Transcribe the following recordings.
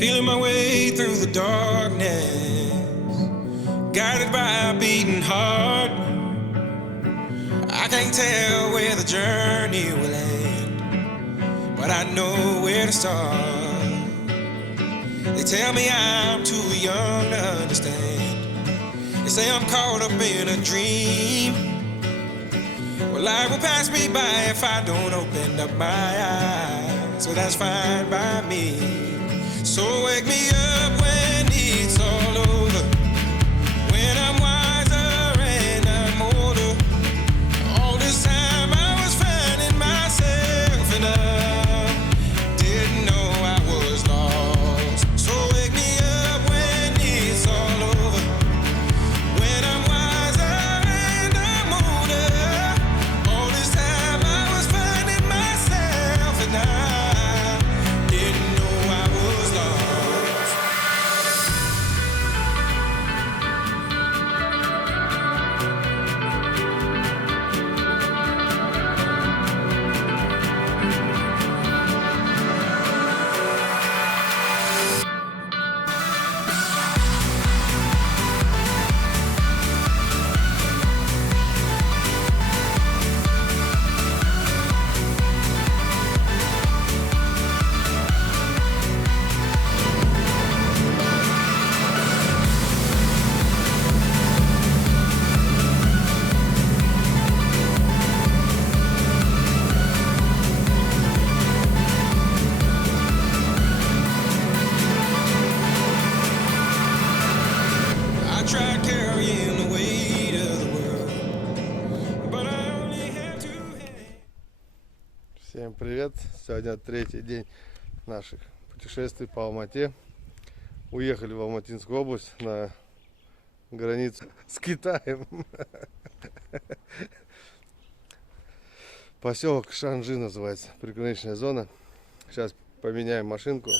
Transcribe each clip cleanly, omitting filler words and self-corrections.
Feeling my way through the darkness, guided by a beating heart. I can't tell where the journey will end, but I know where to start. They tell me I'm too young to understand. They say I'm caught up in a dream. Well, life will pass me by if I don't open up my eyes, so that's fine by me. So wake me up when it's all over, when I'm wiser and I'm older. All this time I was finding myself and I didn't know I was lost. So wake me up when it's all over, when I'm wiser and I'm older. All this time I was finding myself and I didn't know I was lost. I tried carrying the weight of the world, but I only have two hands. Всем привет! Сегодня третий день наших путешествий по Алмате. Уехали в Алматинскую область на границу с Китаем. Поселок Шанжи называется, приграничная зона. Сейчас поменяем машинку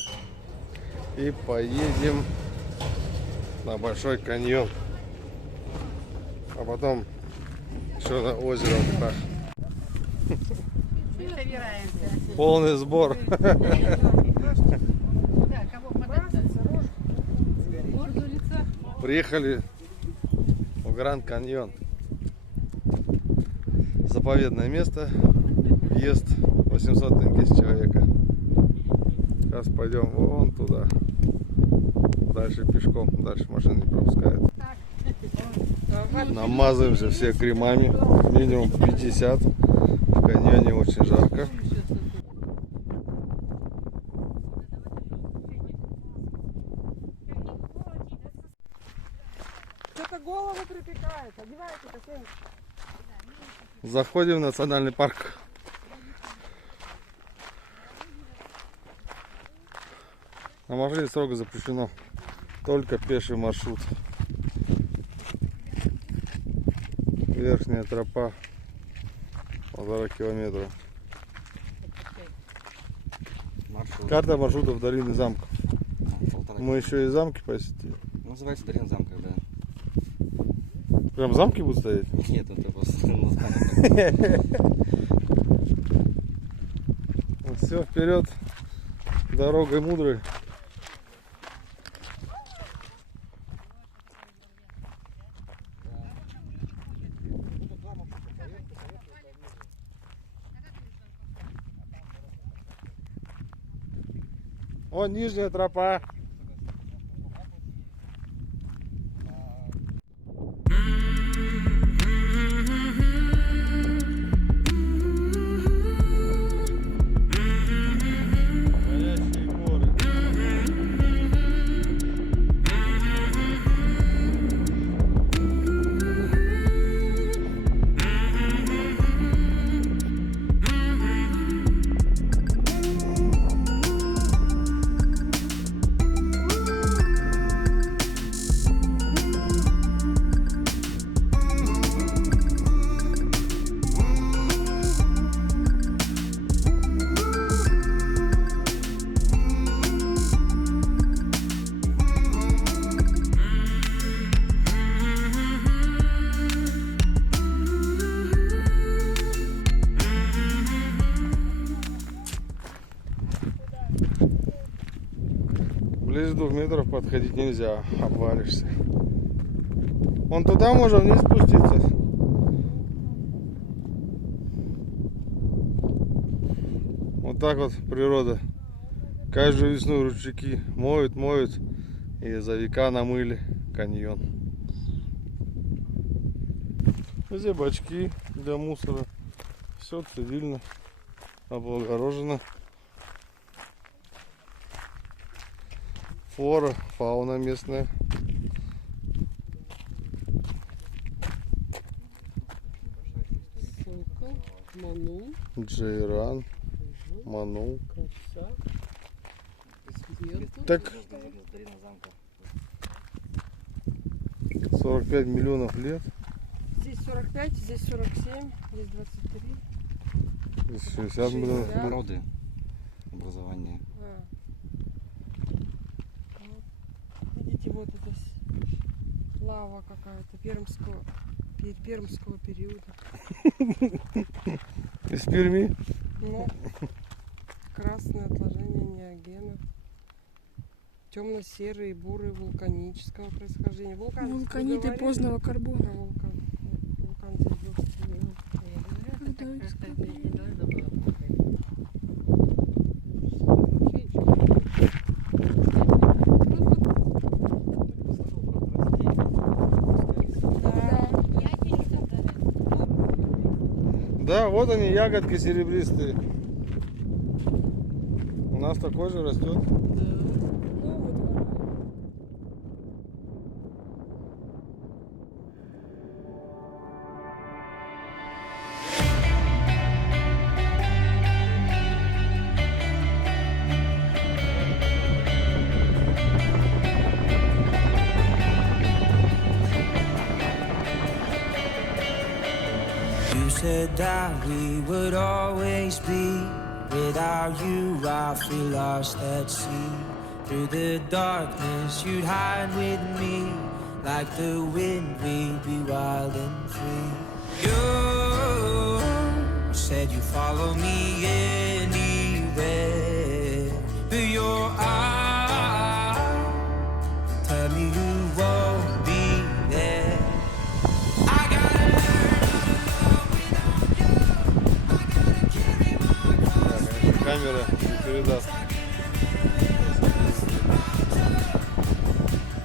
и поедем на Большой каньон, а потом еще на озеро Прах. Полный сбор. Приехали в Гранд Каньон. Заповедное место. Въезд 800 тенге с человека. Сейчас пойдем вон туда. Дальше пешком. Дальше машины не пропускают. Намазываемся все кремами. Минимум 50. В каньоне очень жарко. Что-то голову припекает. Одевайте кофейник. Заходим в национальный парк. На машине строго запрещено. Только пеший маршрут. Верхняя тропа 1,5 километра. Карта маршрутов долины замков. Мы еще и замки посетили. Называется Долина замков, да. Прям замки будут стоять? Нет, это просто название. Вот все, вперед. Дорогой мудрой. Вон нижняя тропа. Горящие горы. Ближе 2 метров подходить нельзя, обвалишься. Вон туда можно вниз спуститься. Вот так вот природа. Каждую весну ручейки моют, и за века намыли каньон. Здесь бачки для мусора. Все цивильно, облагорожено. Флора, фауна местная. Сокол, манул, Джейран, манул. корса. Так Старина замка. 45 миллионов лет. Здесь 45, здесь 47, здесь 23. Здесь 60 миллионов лет. Породы образования. А. Вот. Видите, вот это лава какая-то пермского периода. Из Перми. Ну, красное отложение неогена. Темно-серые, бурые, вулканического происхождения. Вулканиты говорили? позднего карбона. Вулкан. Вулкан здесь был. Да, вот они, ягодки серебристые. У нас такой же растет. You said that we would always be. Without you, I feel lost at sea. Through the darkness, you'd hide with me. Like the wind, we'd be wild and free. You said you'd follow me anywhere. But your eyes tell me you won't be there. I gotta learn how to love without you. I gotta carry my cross without Камера не передаст.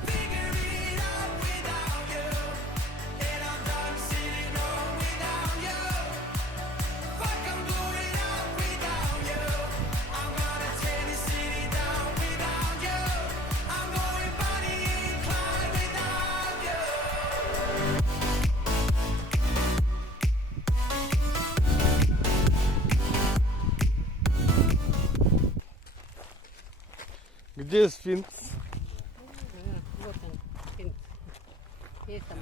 figure it out without you. And I'm done sitting home without you. Fuck, I'm going out without you. I'm gonna tear this city down without you. I'm going Bonnie and Clyde without you. Где сфинкс? Вот он, сфинкс. Это,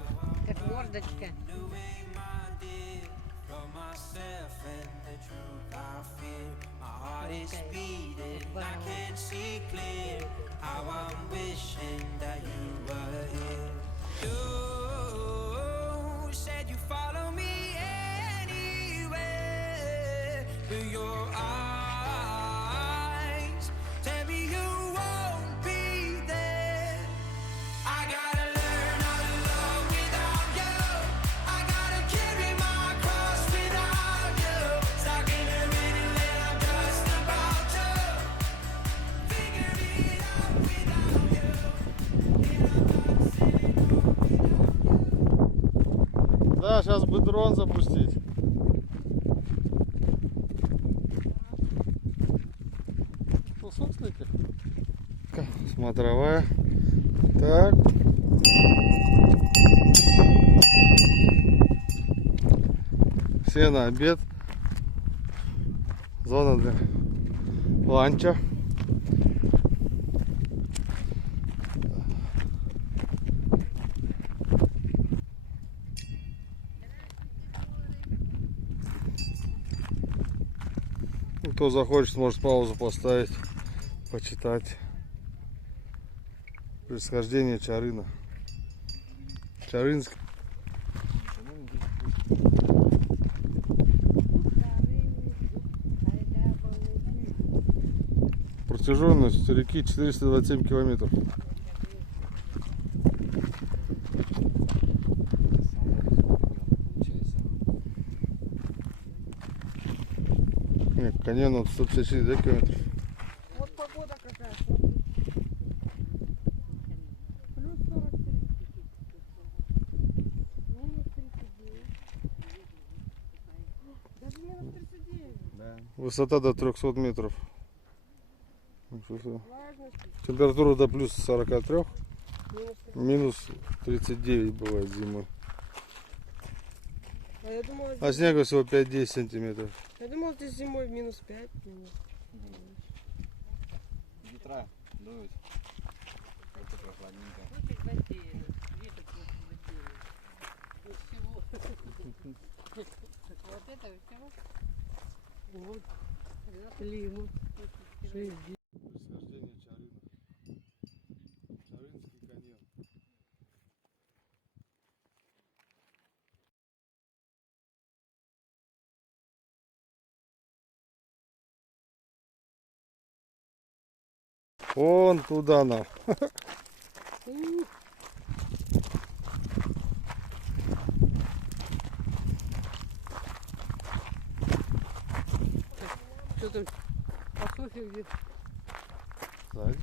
как мордочка. Doing my dear from myself and the truth I fear. My heart is beating, I can't see clear. How I'm wishing that you were here. You said you follow me anywhere, but your eyes tell me you won't be there. I gotta learn how to love without you. I gotta carry my cross without you. Stuck in a minute and I'm just about to figure it out without you. And I'm done sitting home without you. Да, сейчас бы дрон запустить. Что, суслики? Смотровая. Так. Все на обед. Зона для ланча. Кто захочет, может паузу поставить, почитать. Происхождение Чарына. Чарынск. Протяженность реки 427 километров. Нет, каньон вот 154, да, километров? Вот погода какая, смотри. Плюс 43. Минус 39. Даже минус 39. Да. Высота до 300 метров. Влажность Температура до плюс 43, минус 3. минус 39 бывает зимой. А я думала, А здесь, снега всего 5-10 сантиметров. я думала, здесь зимой минус 5. Минус. Ветра дуют. Как-то прохладненько. Очень бассейн. Ветер просто бассейн. Вот всего. Вот это всего. Вот. Климат. Жизнь. Происхождение Чарынов. Чарынский каньон. Вон туда нам. Что там? По Софье где? Сзади.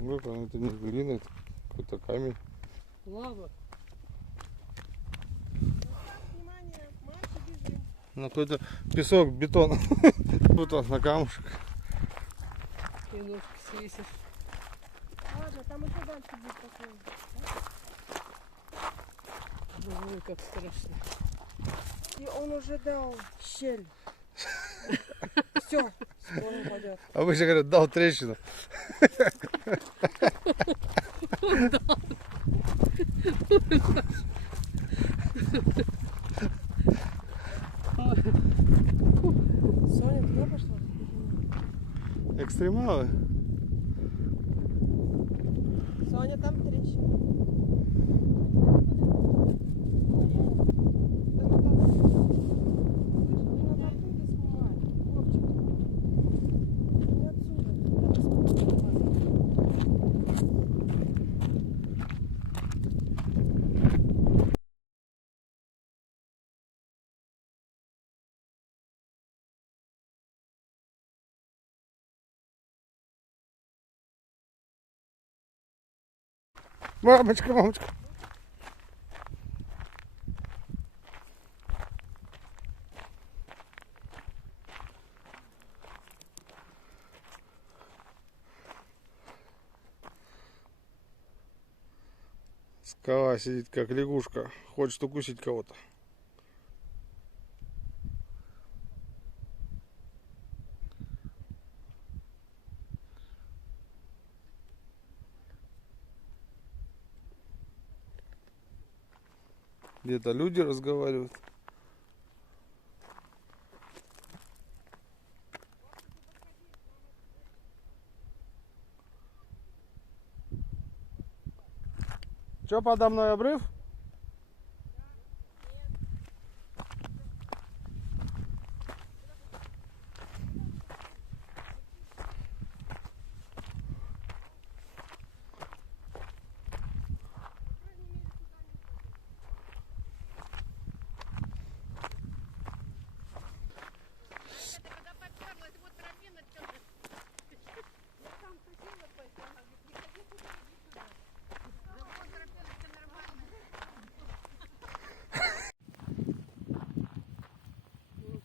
Ну, это не глина, это какой-то камень. Лава. Внимание, марш и бежим. Ну, какой-то песок, бетон. Вот он на камушек. И ножки свесишь. Ладно, там еще дальше будет такое. Ой, как страшно. И он уже дал щель. Все, скоро упадет. Обычно говорят, дал трещину. Соня, туда пошла? Экстремалы. Соня, там трещина. Мамочка, мамочка. Скала сидит как лягушка, хочет укусить кого-то. Где-то люди разговаривают. Че, подо мной обрыв?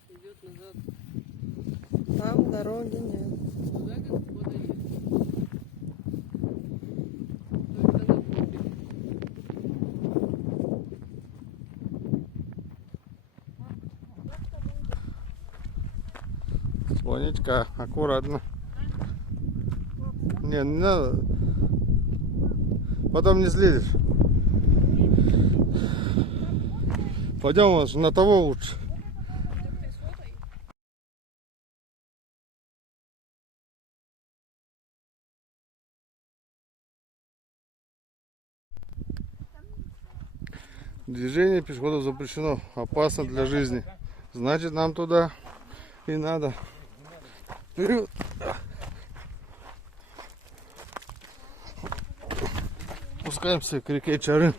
Идет назад. Там дороги нет. Туда как вода есть. Только на пути. Сонечка, аккуратно. Не надо. Потом не слезешь. Пойдем на того лучше. Движение пешеходов запрещено. Опасно для жизни. Значит, нам туда И надо вперед. Спускаемся к реке Чарын.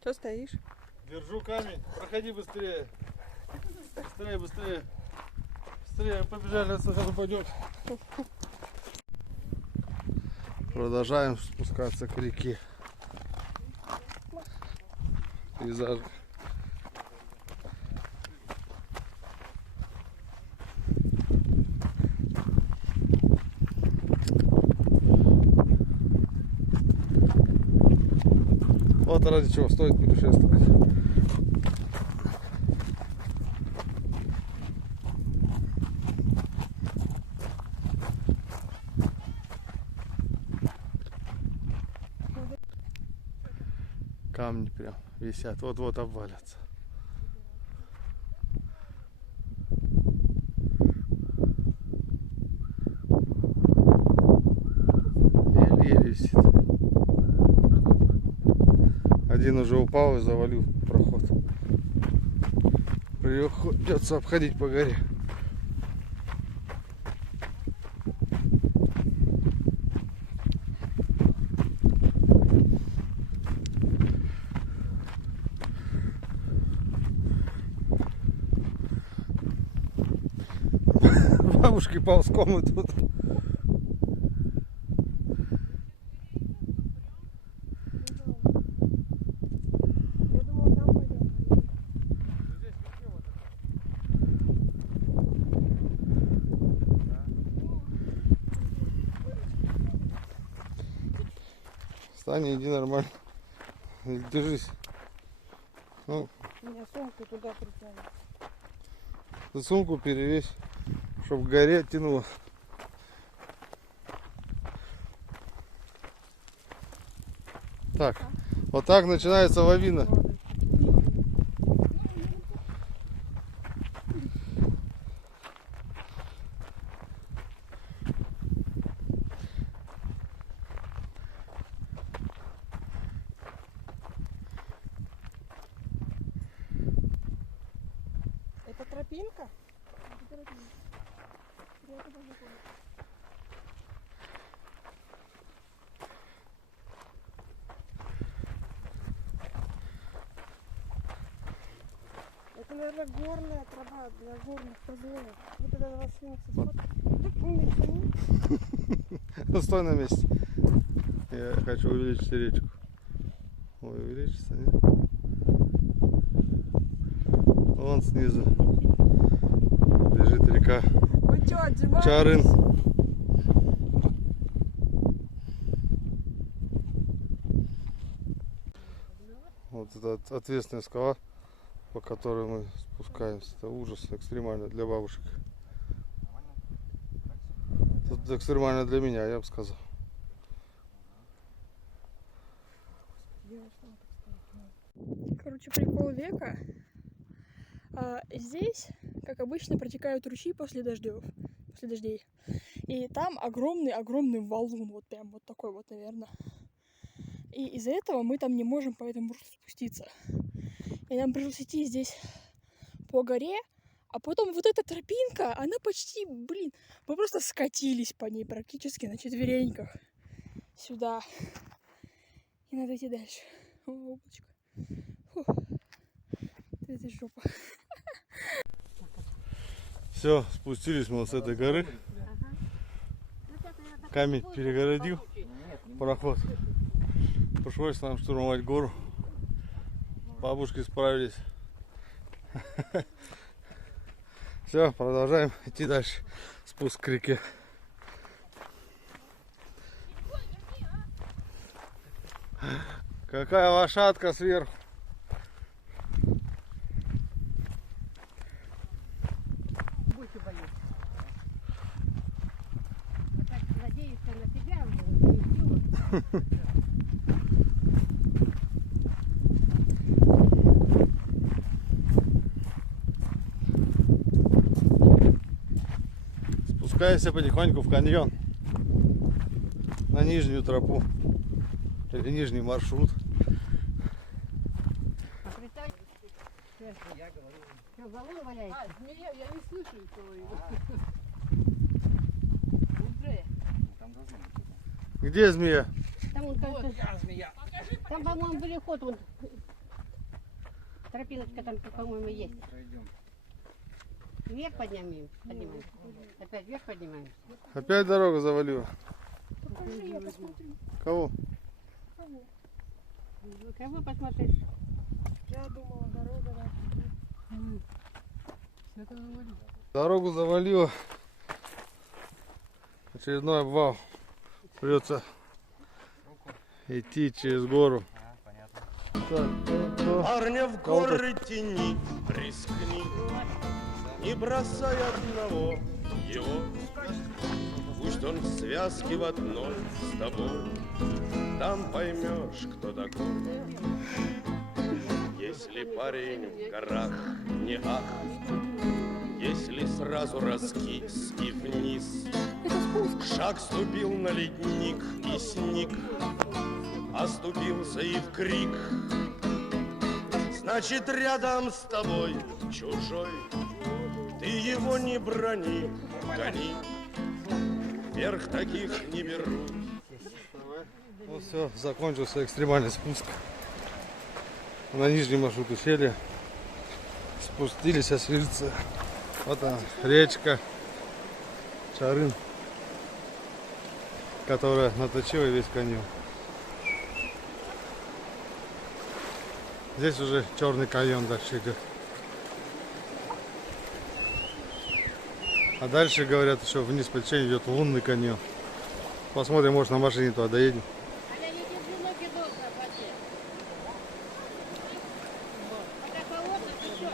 Что стоишь? Держу камень. Проходи быстрее. Быстрее, быстрее. Быстрее, побежали, сейчас упадет. Продолжаем спускаться к реке. Пейзаж. Вот ради чего стоит путешествовать. Камни прям висят, вот-вот обвалятся. Еле-еле висит. Один уже упал и завалил проход. Придется обходить по горе. Бабушки ползком идут. Я думала, там пойдем. Встань, иди нормально. Держись. Ну, Меня сумку туда притянули. ты сумку перевесь, чтобы к горе тянуло. Так, вот так начинается лавина. Это тропинка? Это, наверное, горная тропа для горных козлов. Вы тогда вас сфинксы. Стой на месте. Я хочу увеличить речку. Ой, увеличится, нет? Вон снизу лежит река Вы что, отжимаетесь? Чарын. Вот это ответственная скала, по которой мы спускаемся. Это ужас экстремально для бабушек. Это экстремально для меня, я бы сказал. Короче, прикол века. Здесь, как обычно, протекают ручьи после дождей. И там огромный валун, вот прям вот такой вот, наверное. И из-за этого мы там не можем по этому руслу спуститься. И нам пришлось идти здесь по горе, а потом вот эта тропинка, она почти, мы просто скатились по ней практически на четвереньках сюда. И надо идти дальше. О, облачко. Фух. Это жопа. Все, спустились мы с этой горы. Камень перегородил проход. Пришлось нам штурмовать гору. Бабушки справились. Все, продолжаем идти дальше. Спуск к реке. Какая лошадка сверху. Больше боюсь. Вот так надеюсь на тебя, и все. Спускаемся потихоньку в каньон. На нижнюю тропу. Или нижний маршрут. Что, баллон валяется? Змея, я не слышу этого его. Уже. Там должно быть. Где змея? Там, он, кажется, там, по-моему, переход, вон, тропиночка там, по-моему, есть. Пройдем. Вверх поднимаемся. Опять вверх поднимаемся. Опять дорогу завалила. Покажи, я посмотрю. Кого? Кого? Кого посмотришь? Я думала, дорога на Все это завалил. Дорогу завалило. Очередной обвал. Придется идти через гору. Понятно. Так, Парня в горы тяни, рискни, не бросай одного его. Пусть он в связке в одной с тобой, там поймешь, кто такой. Если парень в горах не ах, если сразу раскис и вниз, шаг ступил на ледник и сник, оступился и в крик. Значит, рядом с тобой чужой, ты его не брони, гони, вверх таких не берут. ну все, закончился экстремальный спуск. На нижний маршрут ущелья. Спустились с Вильцы. Вот она, речка Чарын, которая наточила весь каньон. Здесь уже черный каньон дальше идет. А дальше, говорят, еще вниз по течению идет лунный каньон. Посмотрим, может, на машине туда доедем. А я не держу ноги долго в воде. Пока холодно, ты что?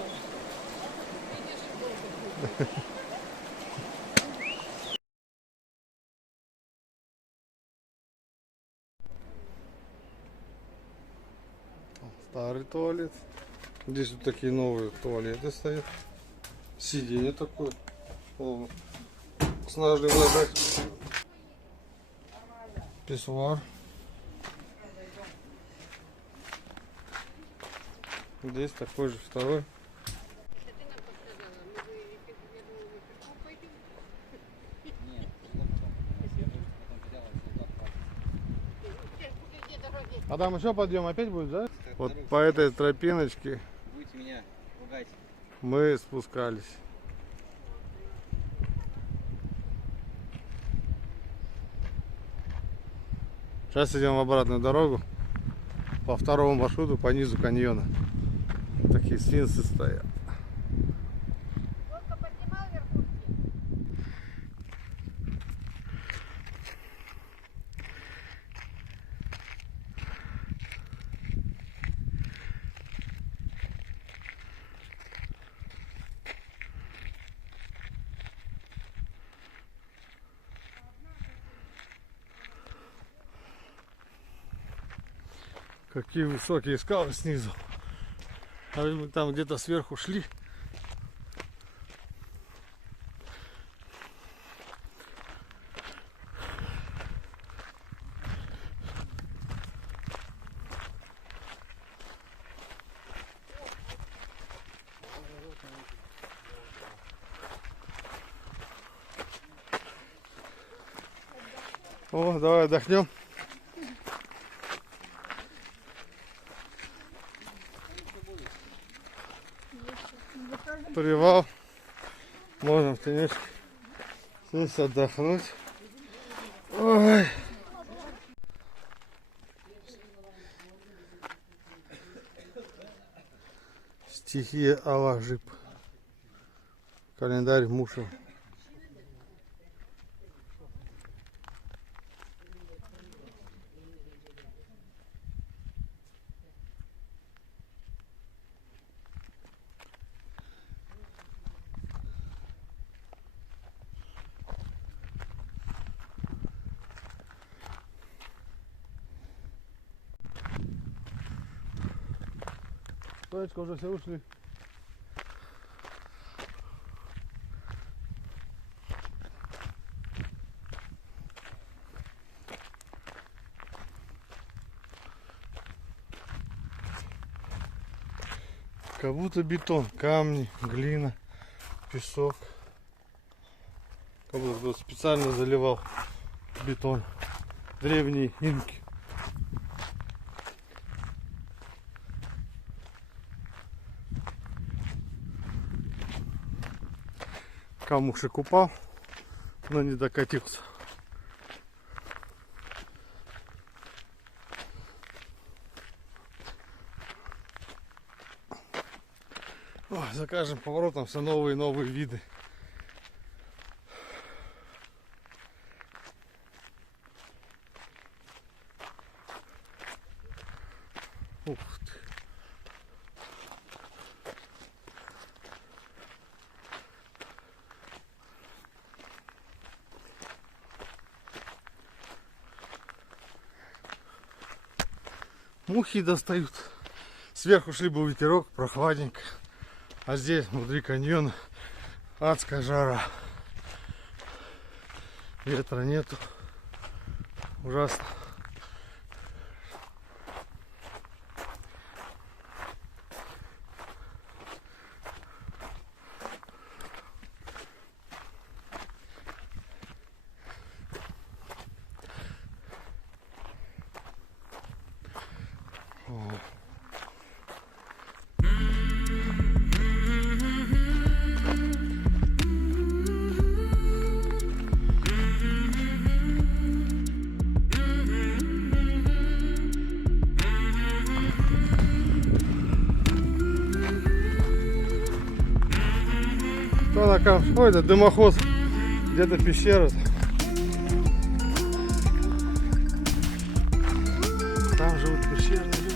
Старый туалет. Здесь вот такие новые туалеты стоят. Сиденье такое. О, с ножным нажать. Писсуар. Здесь такой же второй. Это ты нам подсказала. Мы бы, я думала, мы пешком пойдем. Нет, я бы потом взял отсюда. Где дороги? А там еще подъем опять будет, да? Вот по этой тропиночке Будете меня ругать. мы спускались. Сейчас идем в обратную дорогу по второму маршруту по низу каньона. Такие сфинксы стоят. Волка поднимал верхушки? Какие высокие скалы снизу. А мы там где-то сверху шли. О, давай отдохнем. Привал. Можно в тенечке сесть, отдохнуть. Ой. Стихия Аллах-Жип. Календарь Муша. Точка, уже все ушли. Как будто бетон, камни, глина, песок. Как будто кто-то специально заливал бетон. Древние инки. Камушек упал, но не докатился. Ой, за каждым поворотом все новые и новые виды. Ух ты. Мухи достают. Сверху шли был ветерок, прохладненько. А здесь, внутри каньона, адская жара. Ветра нету. Ужасно. Кто на камне? Ой, это дымоход. Где-то пещера. Там живут пещерные люди.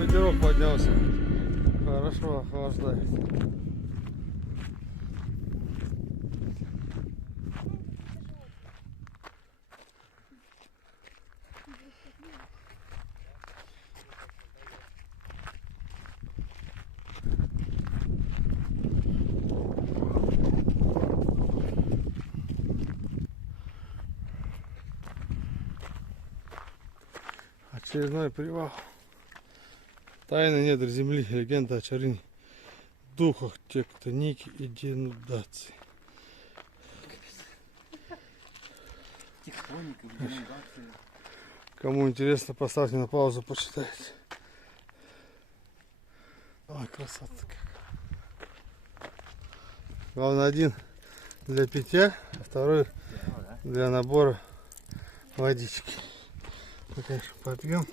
Ветерок поднялся. Хорошо охлаждает. Очередной привал. Тайны недр земли. Легенда о чарине духах тектоники и денудации. Тектоника, денудация. Кому интересно, поставьте на паузу, почитайте. Ой, красота какая. Главное, один для питья, а второй для набора водички. Мы, конечно, попьем.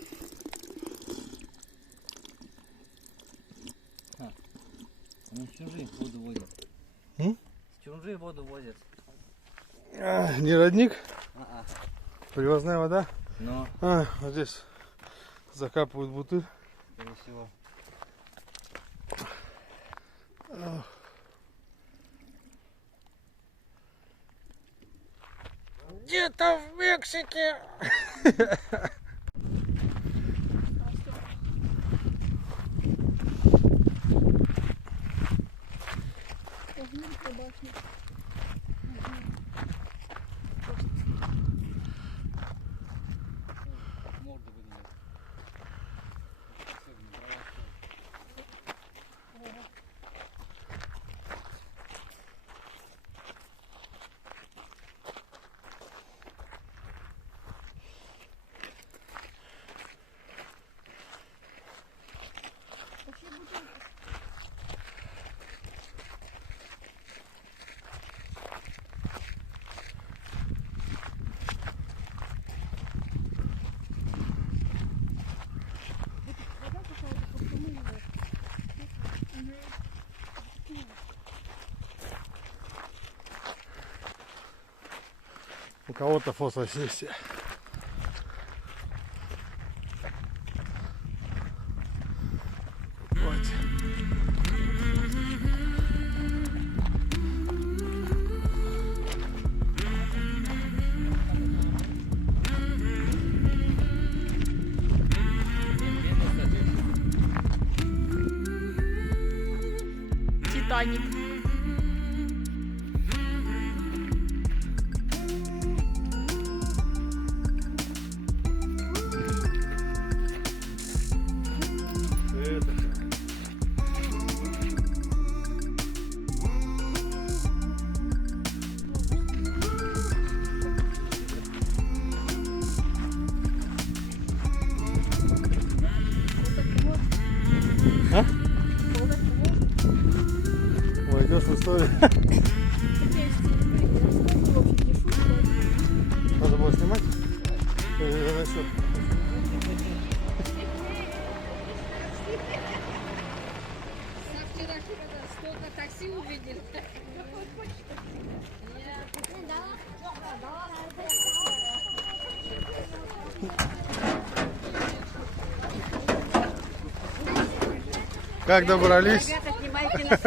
Они с чужие воду возят. М? С чужие воду возят. Не родник? А-а. Привозная вода? Но, Вот здесь закапывают бутыль. скорее всего. Где-то в Мексике. Козминская башня. Морда выглядит. кого-то фотосессия. Вот. Титаник. Войдешь в историю. Надо было снимать? Хорошо. Со вчерашнего столько такси увидели. Как добрались? Ребята, снимайте нас.